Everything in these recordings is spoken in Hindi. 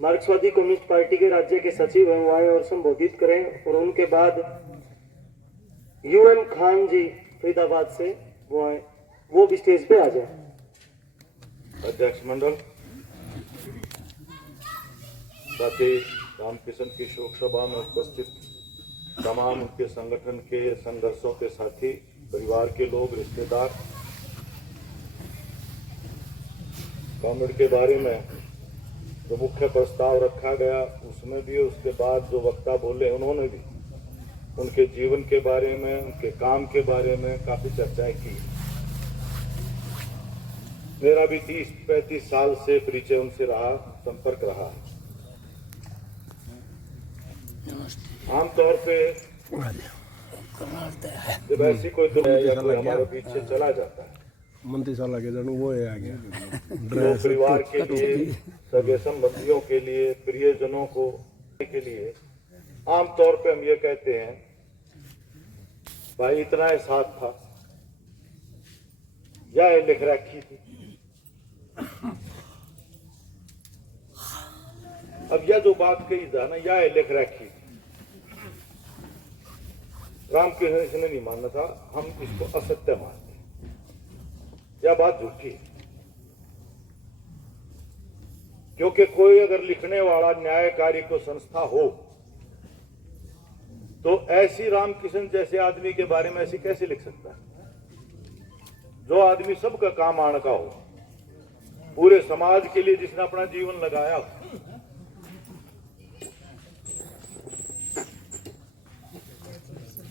मार्क्सवादी कम्युनिस्ट पार्टी के राज्य के सचिव हैं, वो आए और संबोधित करें। और उनके बाद यूएम खान जी फरीदाबाद से वो आए, वो भी स्टेज पे आ जाए। अध्यक्ष मंडल, साथ ही रामकिशन की शोक सभा में उपस्थित तमाम उनके संगठन के संघर्षों के साथी, परिवार के लोग, रिश्तेदार, कॉमरेड के बारे में जो मुख्य प्रस्ताव रखा गया उसमें भी, उसके बाद जो वक्ता बोले उन्होंने भी उनके जीवन के बारे में, उनके काम के बारे में काफी चर्चाएं की। मेरा भी 30-35 साल से परिचय उनसे रहा, संपर्क रहा। आमतौर पे जब ऐसी कोई दुनिया या कोई हमारे पीछे चला जाता है, मंत्री साला के जन वो आ गया तो परिवार के लिए, सगे संबंधियों के लिए, प्रियजनों को के लिए आमतौर पे हम ये कहते हैं, भाई इतना ही साथ था या ये लिख रखी थी। अब यह जो बात कही जा ना, या ये लिख रखी, रामकृष्ण ने नहीं मानना था, हम इसको असत्य मानते, यह बात झूठी है। क्योंकि कोई अगर लिखने वाला न्यायकारी को संस्था हो तो ऐसी रामकिशन जैसे आदमी के बारे में ऐसी कैसे लिख सकता है, जो आदमी सबका काम आने का हो, पूरे समाज के लिए जिसने अपना जीवन लगाया।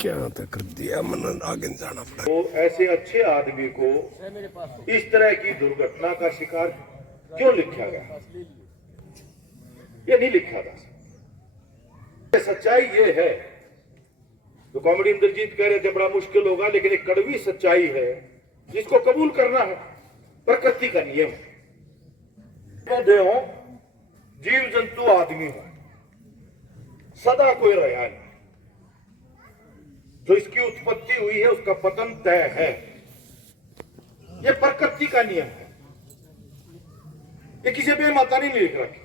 क्या तक कर दिया, मन आगे जाना पड़ा। तो ऐसे अच्छे आदमी को इस तरह की दुर्घटना का शिकार क्यों लिखा गया, ये नहीं लिखा था। सच्चाई ये है, तो कॉमेडी इंद्रजीत कह रहे थे बड़ा मुश्किल होगा, लेकिन एक कड़वी सच्चाई है जिसको कबूल करना है। प्रकृति का नियम पौधे हो, जीव जंतु, आदमी हो, सदा कोई रहा नहीं। जो इसकी उत्पत्ति हुई है उसका पतन तय है, ये प्रकृति का नियम है। ये किसी बेमाता नहीं लिख रखी,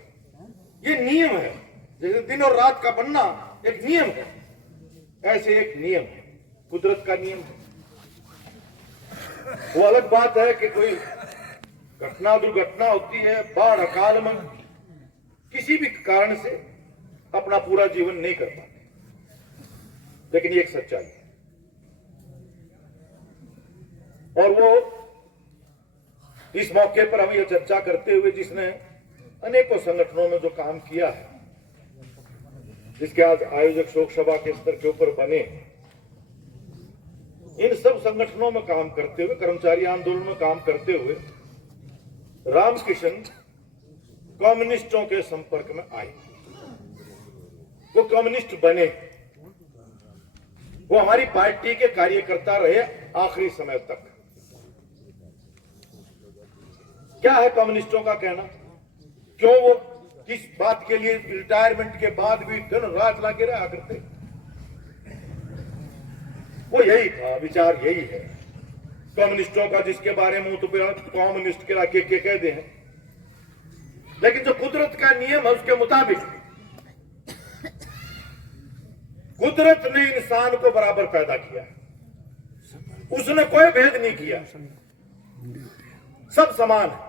ये नियम है। जैसे दिन और रात का बनना एक नियम है, ऐसे एक नियम है, कुदरत का नियम है। वो अलग बात है कि कोई घटना दुर्घटना होती है, बाढ़ अकाल में किसी भी कारण से अपना पूरा जीवन नहीं कर पाते, लेकिन ये एक सच्चाई है। और वो इस मौके पर हम ये चर्चा करते हुए, जिसने अनेकों संगठनों में जो काम किया है, जिसके आज आयोजक शोक सभा के स्तर के ऊपर बने, इन सब संगठनों में काम करते हुए, कर्मचारी आंदोलन में काम करते हुए रामकिशन कम्युनिस्टों के संपर्क में आए। वो कम्युनिस्ट बने, वो हमारी पार्टी के कार्यकर्ता रहे आखिरी समय तक। क्या है कम्युनिस्टों का कहना, क्यों वो किस बात के लिए रिटायरमेंट के बाद भी दिन रात लगे रहा करते, वो यही था, विचार यही है कम्युनिस्टों का, जिसके बारे में तो कम्युनिस्ट के कह दे हैं। लेकिन जो कुदरत का नियम है उसके मुताबिक कुदरत ने इंसान को बराबर पैदा किया, उसने कोई भेद नहीं किया, सब समान है।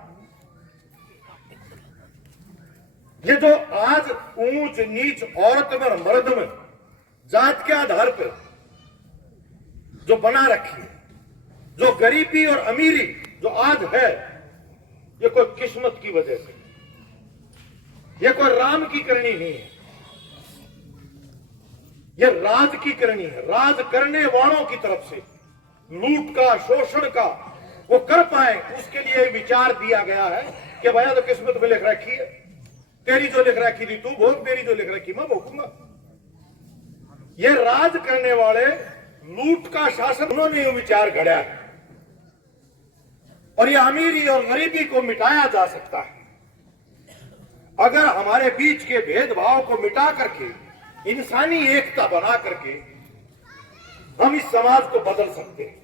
ये जो आज ऊंच नीच औरत में और मर्द में जात के आधार पर जो बना रखी है, जो गरीबी और अमीरी जो आज है, ये कोई किस्मत की वजह से, ये कोई राम की करनी नहीं है, ये राज की करनी है। राज करने वालों की तरफ से लूट का, शोषण का वो कर पाए, उसके लिए विचार दिया गया है कि भैया तो किस्मत में लिख रखी है, तेरी जो लिख रखी थी तू भोग, मेरी जो लिख रखी मैं भोगूंगा। ये राज करने वाले, लूट का शासन, उन्होंने ये विचार गढ़ा है। और ये अमीरी और गरीबी को मिटाया जा सकता है अगर हमारे बीच के भेदभाव को मिटा करके, इंसानी एकता बना करके हम इस समाज को बदल सकते हैं।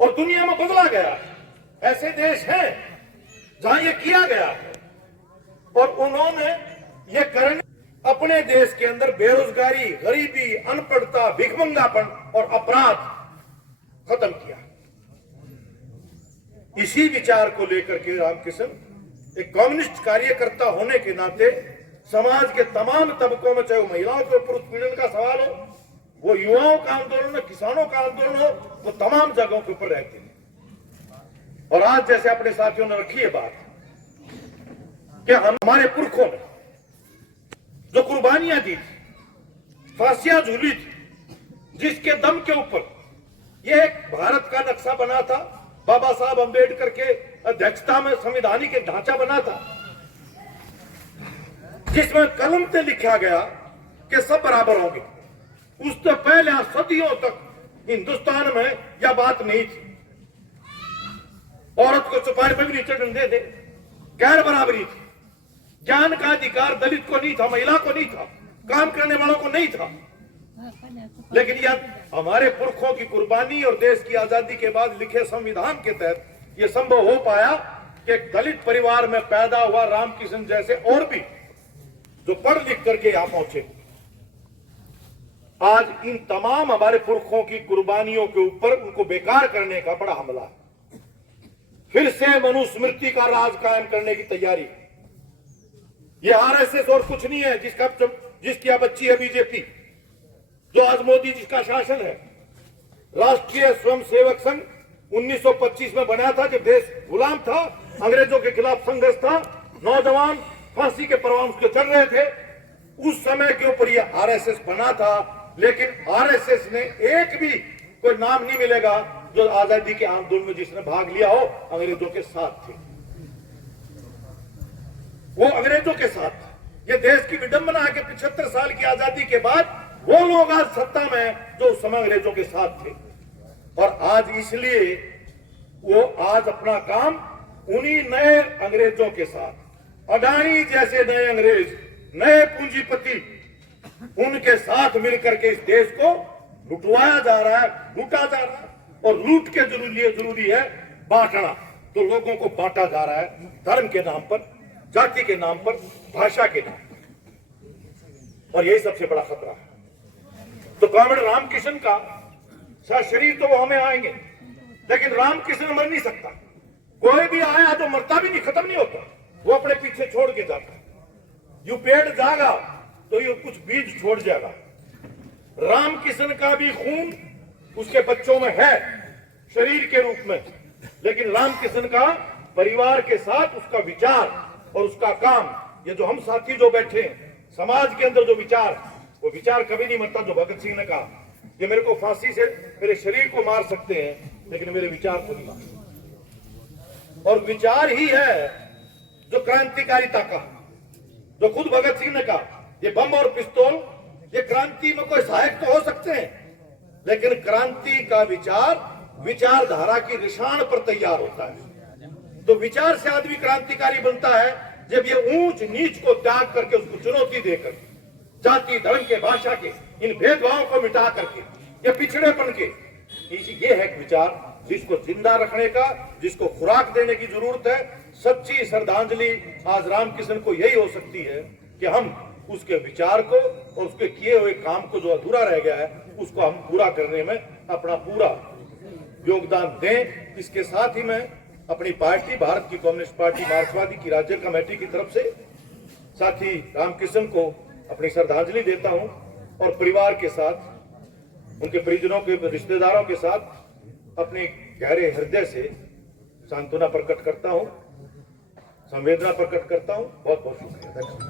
और दुनिया में बदला गया है, ऐसे देश हैं जहां ये किया गया है। और उन्होंने ये करने अपने देश के अंदर बेरोजगारी, गरीबी, अनपढ़ता, भिखमंगापन और अपराध खत्म किया। इसी विचार को लेकर के रामकिशन एक कम्युनिस्ट कार्यकर्ता होने के नाते समाज के तमाम तबकों में, चाहे वो महिलाओं के ऊपर उत्पीड़न का सवाल हो, वो युवाओं का आंदोलन हो, किसानों का आंदोलन हो, वो तमाम जगहों के ऊपर रहते हैं। और आज जैसे अपने साथियों ने रखी है बात कि हमारे पुरखों ने जो कुर्बानियां दी थी, फांसियां झूली थी, जिसके दम के ऊपर ये एक भारत का नक्शा बना था, बाबा साहब अंबेडकर के अध्यक्षता में संवैधानिक एक ढांचा बना था, जिसमें कलम से लिखा गया कि सब बराबर होंगे। उससे पहले सदियों तक हिंदुस्तान में यह बात नहीं थी। औरत को चौपाई पे भी नहीं चढ़ने देते, गैर बराबरी थी, ज्ञान का अधिकार दलित को नहीं था, महिला को नहीं था, काम करने वालों को नहीं था। लेकिन यह हमारे पुरखों की कुर्बानी और देश की आजादी के बाद लिखे संविधान के तहत यह संभव हो पाया कि एक दलित परिवार में पैदा हुआ रामकिशन जैसे और भी जो पढ़ लिख करके यहां पहुंचे, आज इन तमाम हमारे पुरखों की कुर्बानियों के ऊपर उनको बेकार करने का बड़ा हमला है। फिर से मनुस्मृति का राज कायम करने की तैयारी। ये आरएसएस और कुछ नहीं है जिसकी अब बच्ची है बीजेपी, जो आज मोदी जी का शासन है। राष्ट्रीय स्वयंसेवक संघ 1925 में बना था, जब देश गुलाम था, अंग्रेजों के खिलाफ संघर्ष था, नौजवान फांसी के परवान उसके चढ़ रहे थे। उस समय के ऊपर यह आरएसएस बना था, लेकिन आरएसएस ने एक भी कोई नाम नहीं मिलेगा जो आजादी के आंदोलन में जिसने भाग लिया हो अंग्रेजों के साथ थे। वो अंग्रेजों के साथ। ये देश की विडंबना है कि 75 साल की आजादी के बाद वो लोग आज सत्ता में जो उस समय अंग्रेजों के साथ थे। और आज इसलिए वो आज अपना काम उन्हीं नए अंग्रेजों के साथ, अडानी जैसे नए अंग्रेज, नए पूंजीपति, उनके साथ मिलकर के इस देश को लुटवाया जा रहा है, लूटा जा रहा है। और लूट के जरूरी है बांटना, तो लोगों को बांटा जा रहा है धर्म के नाम पर, जाति के नाम पर, भाषा के नाम पर। और यही सबसे बड़ा खतरा है। तो कॉमरेड रामकिशन का शरीर तो वो हमें आएंगे, लेकिन रामकिशन मर नहीं सकता। कोई भी आया तो मरता भी नहीं, खत्म नहीं होता, वो अपने पीछे छोड़ के जाता है। यू पेड़ जागा तो ये कुछ बीज छोड़ जाएगा। रामकिशन का भी खून उसके बच्चों में है शरीर के रूप में, लेकिन रामकिशन का परिवार के साथ उसका विचार और उसका काम, ये जो हम साथी जो बैठे हैं, समाज के अंदर जो विचार, वो विचार कभी नहीं मरता। जो भगत सिंह ने कहा, ये मेरे को फांसी से मेरे शरीर को मार सकते हैं, लेकिन मेरे विचार को नहीं मार सकते। और विचार ही है जो क्रांतिकारिता का, जो खुद भगत सिंह ने कहा, ये बम और पिस्तौल ये क्रांति में कोई सहायक तो हो सकते हैं, लेकिन क्रांति का विचार विचारधारा की निशान पर तैयार होता है। तो विचार से आदमी क्रांतिकारी बनता है जब ये ऊंच नीच को त्याग करके उसको चुनौती देकर, जाति धर्म के, भाषा के इन भेदभावों को मिटा करके, ये पिछड़ेपन के, ये है एक विचार जिसको जिंदा रखने का, जिसको खुराक देने की जरूरत है। सच्ची श्रद्धांजलि आज रामकिशन को यही हो सकती है कि हम उसके विचार को और उसके किए हुए काम को जो अधूरा रह गया है उसको हम पूरा करने में अपना पूरा योगदान दें। इसके साथ ही मैं अपनी पार्टी, भारत की कम्युनिस्ट पार्टी मार्क्सवादी की राज्य कमेटी की तरफ से साथी रामकिशन को अपनी श्रद्धांजलि देता हूं और परिवार के साथ, उनके परिजनों के, रिश्तेदारों के साथ अपने गहरे हृदय से सांत्वना प्रकट करता हूं, संवेदना प्रकट करता हूं। बहुत बहुत शुक्रिया।